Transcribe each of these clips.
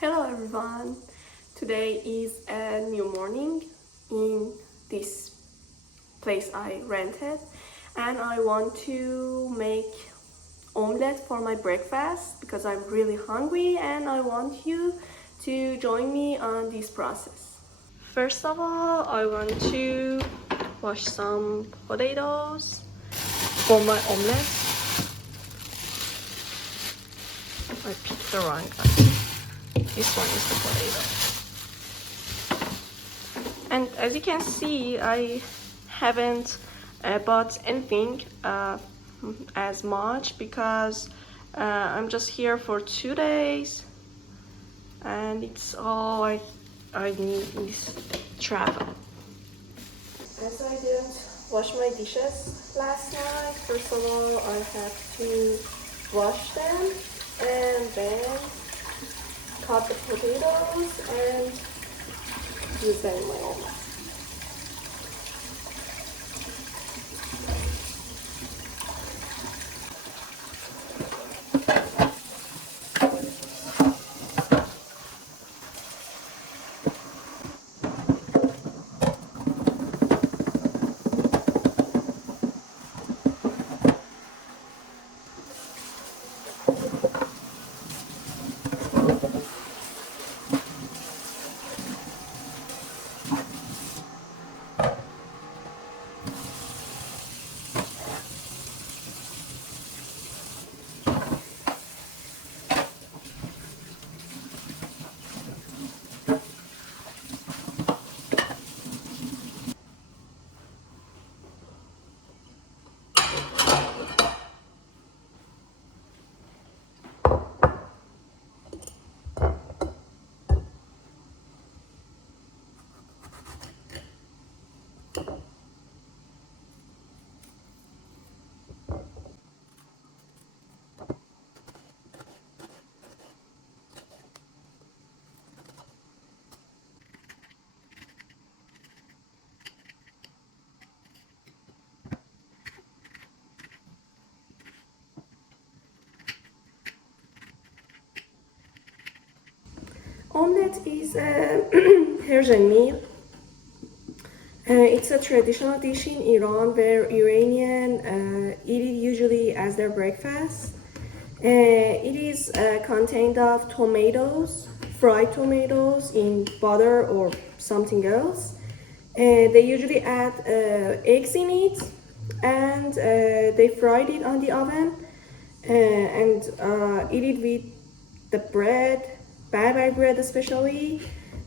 Hello everyone! Today is a new morning in this place I rented and I want to make omelette for my breakfast because I'm really hungry and I want you to join me on this process. First of all, I want to wash some potatoes for my omelette. I picked the wrong one. This one is the potato. And as you can see, I haven't bought anything as much because I'm just here for 2 days and it's all I need in this travel. As I didn't wash my dishes last night, first of all I have to wash them and then cut the potatoes and use them in my omelet. Omelette is a Persian meal. It's a traditional dish in Iran where Iranians eat it usually as their breakfast. It is contained of tomatoes, fried tomatoes in butter or something else. They usually add eggs in it and they fried it on the oven and eat it with the bread, Barbari bread especially.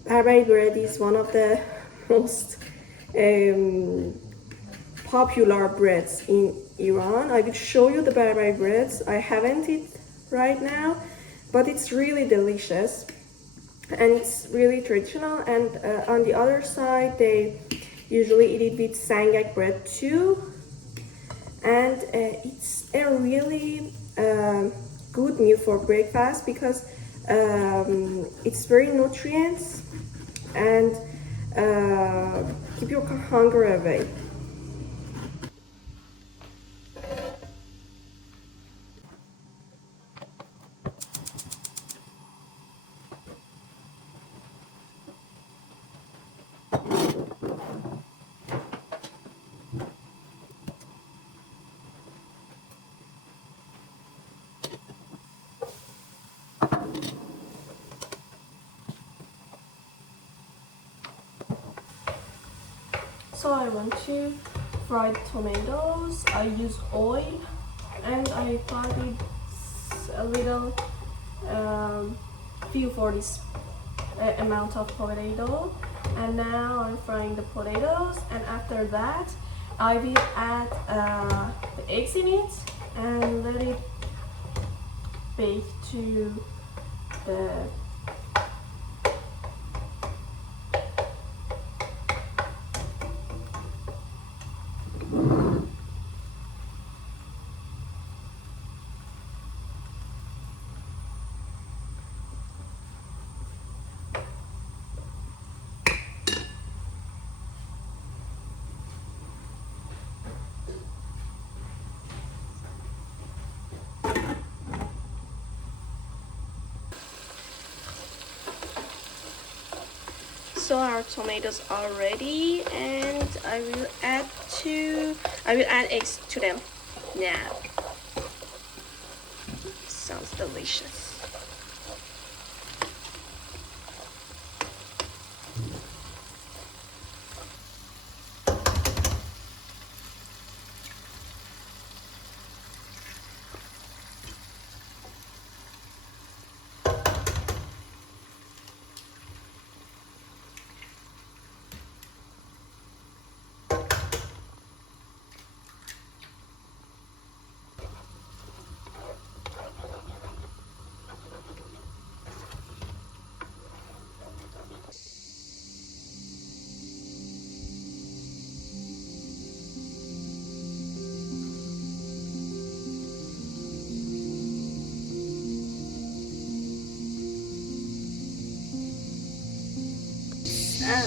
Barbari bread is one of the most um, popular breads in Iran. I will show you the Barbari breads. I haven't it right now, but it's really delicious and it's really traditional. And on the other side, they usually eat it with sangak bread too. And it's a really good meal for breakfast because it's very nutritious and keep your hunger away. So I want to fry tomatoes. I use oil and I thought it's a little few for this amount of potato. And now I'm frying the potatoes, and after that I will add the eggs in it and let it bake to the So our tomatoes are ready, and I will add eggs to them now. Sounds delicious.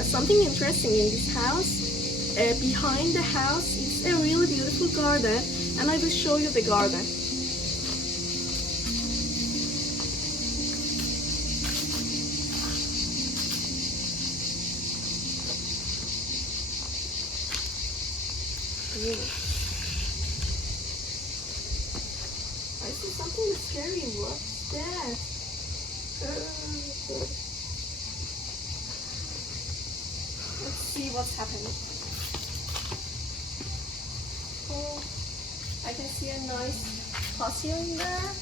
Something interesting in this house, behind the house is a really beautiful garden, and I will show you the garden. I see something scary. What's that? Let's see what's happening. Oh, I can see a nice patio in there.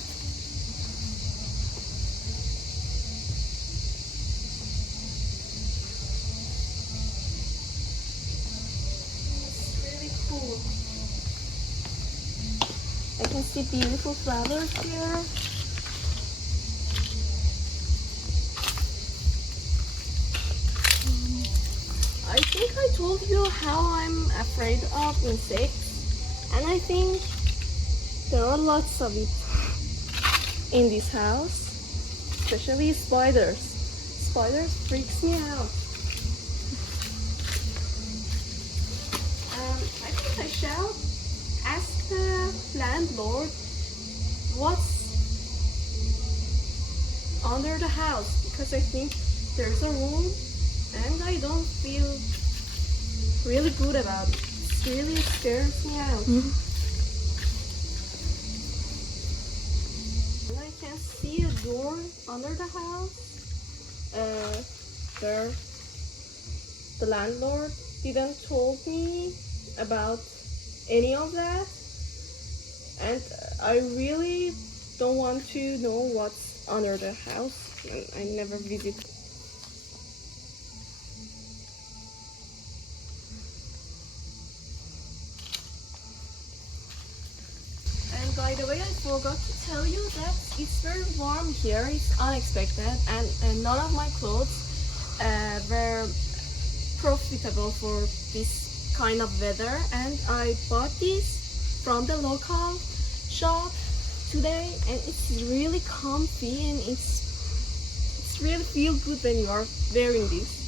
It's really cool. I can see beautiful flowers here. I think I told you how I'm afraid of insects, and I think there are lots of it in this house, especially spiders. Spiders freaks me out. I think I shall ask the landlord what's under the house, because I think there's a room and I don't feel really good about it. It really scares me out. And I can see a door under the house. There, the landlord didn't told me about any of that, and I really don't want to know what's under the house. And I never visit. By the way, I forgot to tell you that it's very warm here. It's unexpected, and none of my clothes were profitable for this kind of weather. And I bought this from the local shop today, and it's really comfy, and it's really feel good when you are wearing this.